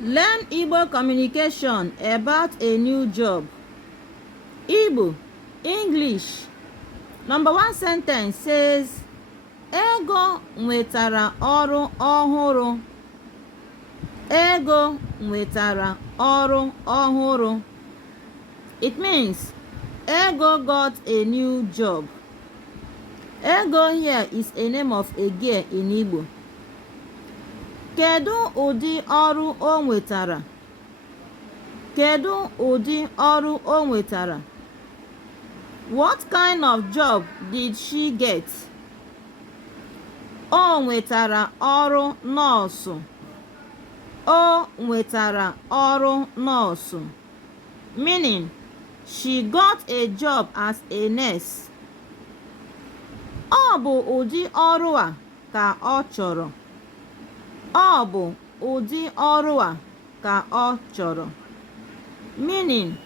Learn Igbo communication about a new job. Igbo, English. Number one sentence says, Ego nwetara ọrụ ọhụrụ. Ego nwetara ọrụ ọhụrụ. It means Ego got a new job. Ego here is a name of a girl in Igbo. Kedu ụdị ọrụ o nwetara? Kedu ụdị ọrụ o nwetara? What kind of job did she get? O nwetara ọrụ nọọsụ. O nwetara ọrụ nọọsụ. Meaning, she got a job as a nurse. Ọ bụ ụdị ọrụ a ka ọ chọrọ. Ọ bụ ụdị ọrụ a ka ọ chọrọ. Meaning,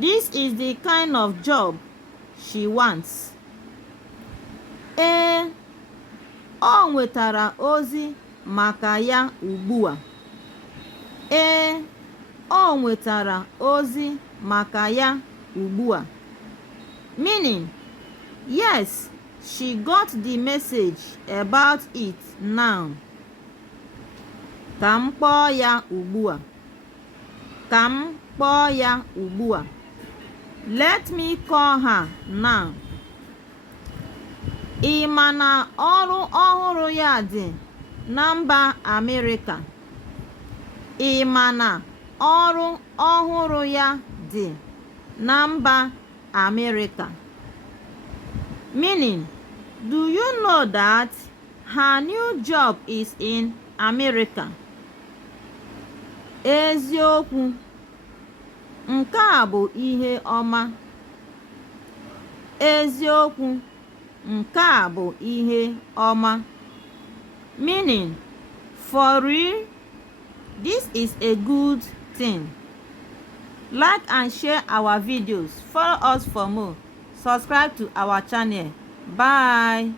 this is the kind of job she wants. Ee, ọ nwetara ozi maka ya ugbu a. Ee, ọ nwetara ozi maka ya ugbu a. Meaning, yes, she got the message about it now. Ka m kpọọ ya ugbu a. Ka m kpọọ ya ugbu a. Let me call her now. Ị ma na ọrụ ọhụrụ ya dị na mba Amerịka? Ị ma na ọrụ ọhụrụ ya dị na mba Amerịka? Meaning, do you know that her new job is in America? Eziokwu, nke a bụ ihe ọma. Eziokwu, nke a bụ ihe ọma. Meaning, for real, this is a good thing. Like and share our videos. Follow us for more. Subscribe to our channel. Bye.